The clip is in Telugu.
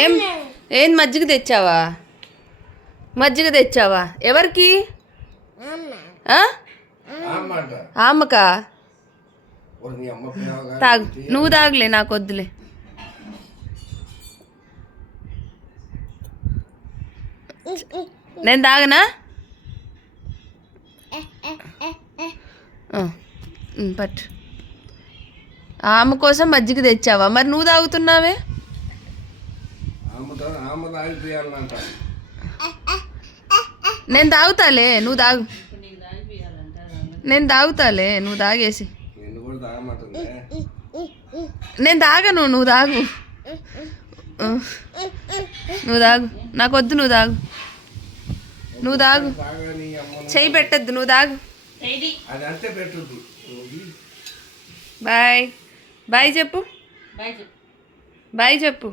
ఏం ఏం మజ్జిగ తెచ్చావా? మజ్జిగ తెచ్చావా? ఎవరికి? అమ్మకా? తాగు, నువ్వు తాగులే, నాకు వద్దులే. నేను తాగనా? పట్టు. ఆమె కోసం మజ్జిగ తెచ్చావా? మరి నువ్వు తాగుతున్నావే? నేను తాగుతాలే, నువ్వు తాగు. నేను తాగుతాలే, నువ్వు తాగేసి. నేను తాగను, నువ్వు తాగు. నువ్వు తాగు, నాకు వద్దు, నువ్వు తాగు. నువ్వు తాగు, చెయ్యి పెట్టద్దు, నువ్వు తాగు. బాయ్ బాయ్ చెప్పు. బాయ్ చెప్పు.